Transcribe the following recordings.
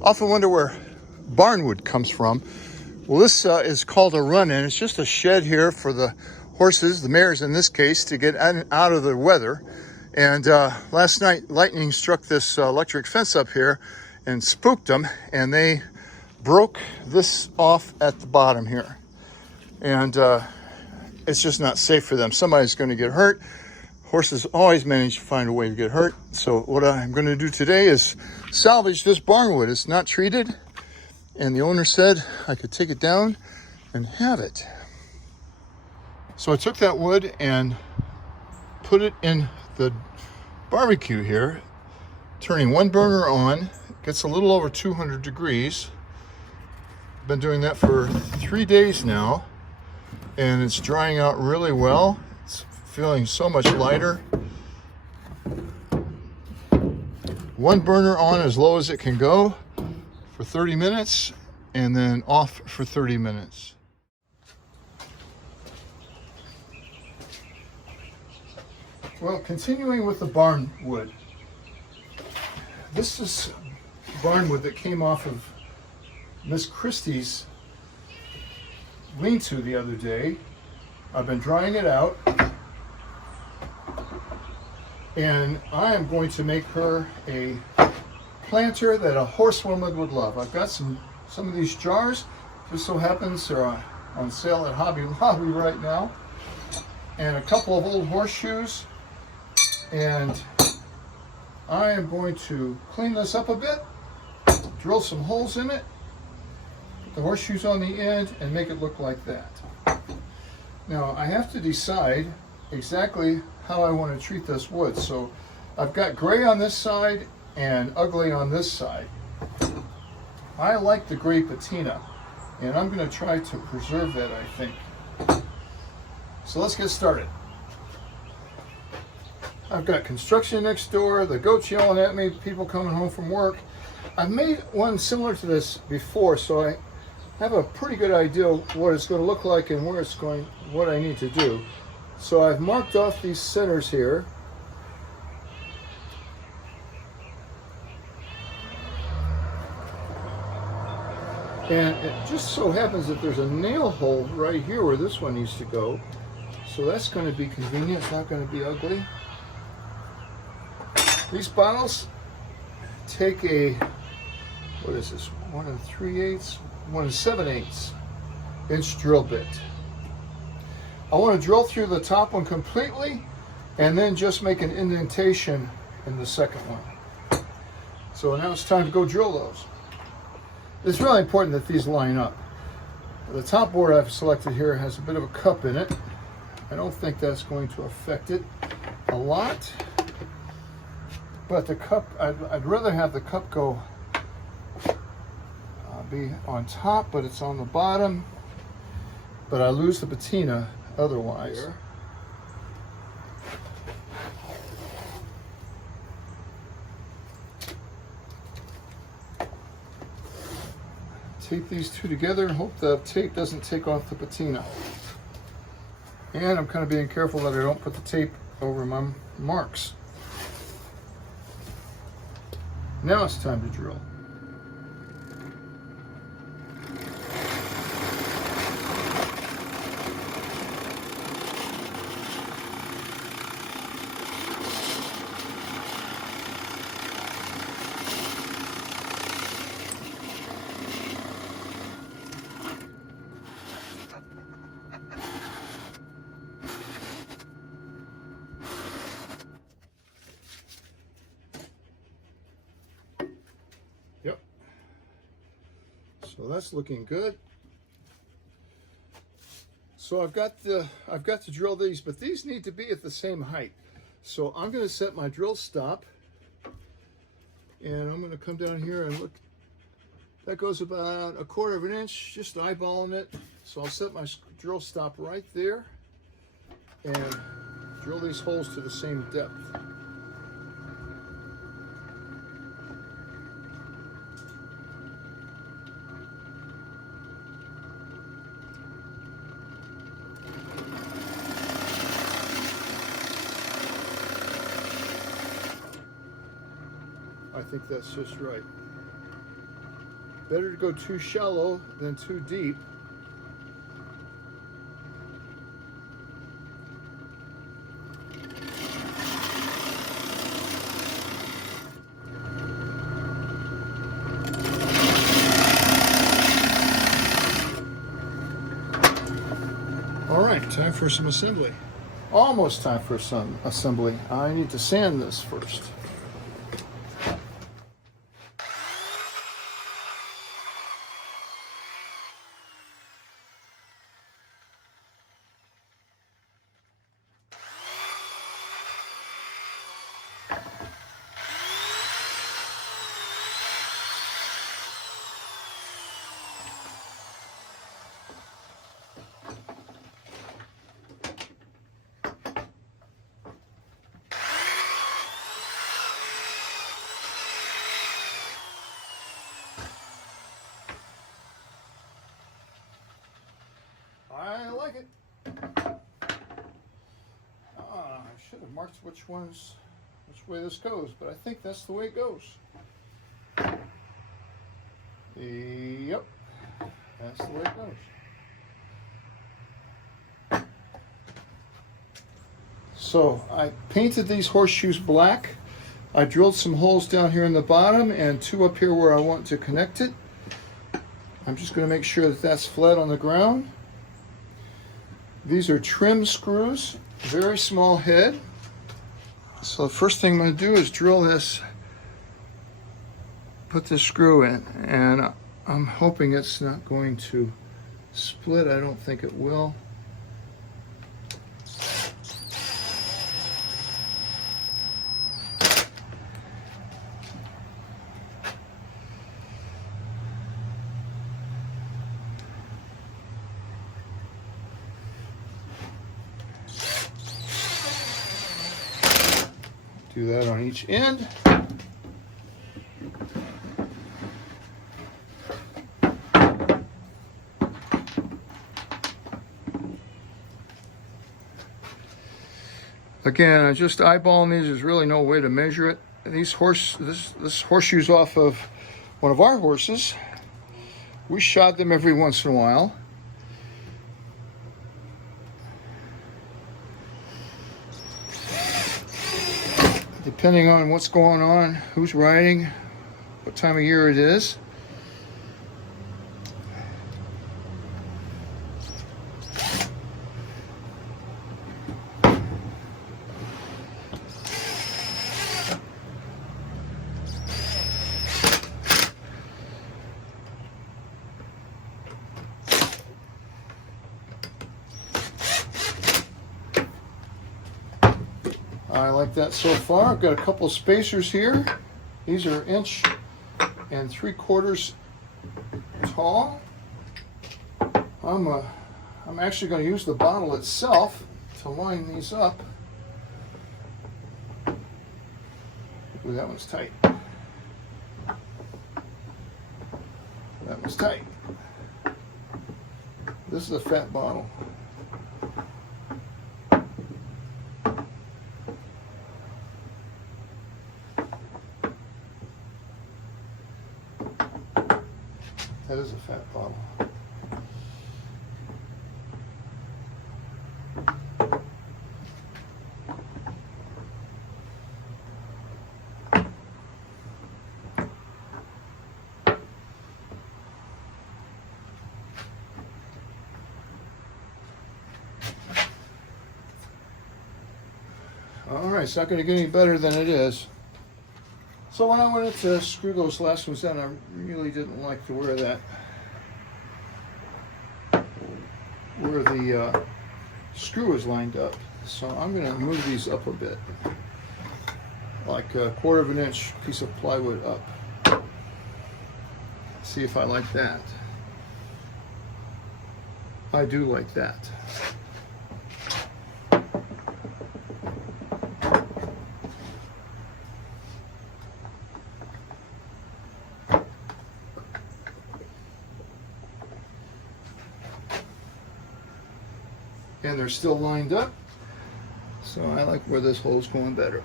Often wonder where barnwood comes from. Well, this is called a run-in. It's just a shed here for the horses, the mares in this case, to get out of the weather. And last night, lightning struck this electric fence up here and spooked them, and they broke this off at the bottom here. And it's just not safe for them. Somebody's going to get hurt. Horses always manage to find a way to get hurt. So what I'm going to do today is salvage this barnwood. It's not treated, and the owner said I could take it down and have it. So I took that wood and put it in the barbecue here, turning one burner on. It gets a little over 200 degrees. Been doing that for 3 days now, and it's drying out really well. It's feeling so much lighter. One burner on as low as it can go for 30 minutes, and then off for 30 minutes. Well, continuing with the barnwood. This is barnwood that came off of Miss Christie's lean-to the other day. I've been drying it out, and I am going to make her a planter that a horsewoman would love. I've got some of these jars. Just so happens they're on sale at Hobby Lobby right now, and a couple of old horseshoes. And I am going to clean this up a bit, drill some holes in it, put the horseshoes on the end, and make it look like that. Now I have to decide exactly how I want to treat this wood. So I've got gray on this side and ugly on this side. I like the gray patina, and I'm going to try to preserve that, I think. So let's get started. I've got construction next door, the goats yelling at me, people coming home from work. I've made one similar to this before, so I have a pretty good idea what it's going to look like and where it's going, what I need to do. So I've marked off these centers here. And it just so happens that there's a nail hole right here where this one needs to go. So that's going to be convenient, it's not going to be ugly. These bottles take a, what is this, 1 3/8, 1 7/8 inch drill bit. I want to drill through the top one completely and then just make an indentation in the second one. So now it's time to go drill those. It's really important that these line up. The top board I've selected here has a bit of a cup in it. I don't think that's going to affect it a lot. But the cup, I'd rather have the cup go be on top, but it's on the bottom. But I lose the patina otherwise. Tape these two together and hope the tape doesn't take off the patina. And I'm kind of being careful that I don't put the tape over my marks. Now it's time to drill. Yep. So that's looking good. So I've got to drill these, but these need to be at the same height. So I'm going to set my drill stop, and I'm going to come down here and look. That goes about 1/4 of an inch, just eyeballing it. So I'll set my drill stop right there and drill these holes to the same depth. I think that's just right. Better to go too shallow than too deep. All right, time for some assembly. Almost time for some assembly. I need to sand this first. I like it. I should have marked which way this goes, but I think that's the way it goes. Yep, that's the way it goes. So I painted these horseshoes black. I drilled some holes down here in the bottom and 2 up here where I want to connect it. I'm just going to make sure that that's flat on the ground. These are trim screws, very small head. So the first thing I'm going to do is drill this, put this screw in, and I'm hoping it's not going to split. I don't think it will. Do that on each end. Again, I'm just eyeballing these. There's really no way to measure it. This horseshoe's off of one of our horses. We shod them every once in a while. Depending on what's going on, who's riding, what time of year it is. I like that so far. I've got a couple of spacers here. These are 1 3/4 tall. I'm actually going to use the bottle itself to line these up. Ooh, that one's tight. That one's tight. This is a fat bottle. That is a fat bottle. All right, it's not going to get any better than it is. So when I went to screw those last ones down, I really didn't like to wear that, where the screw is lined up. So I'm going to move these up a bit, like a 1/4 inch piece of plywood up. See if I like that. I do like that. And they're still lined up, so I like where this hole's going better.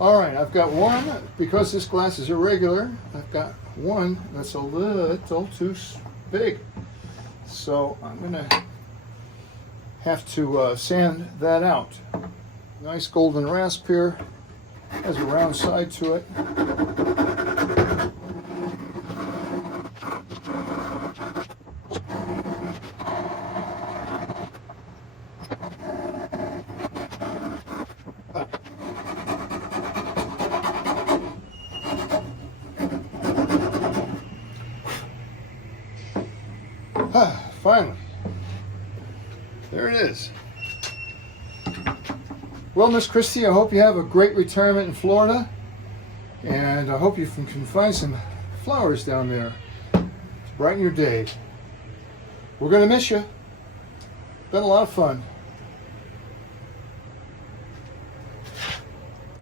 All right, I've got one, because this glass is irregular, I've got one that's a little too big. So I'm gonna have to sand that out. Nice golden rasp here, has a round side to it. Finally, there it is. Well, Miss Christie, I hope you have a great retirement in Florida, and I hope you can find some flowers down there to brighten your day. We're going to miss you. Been a lot of fun.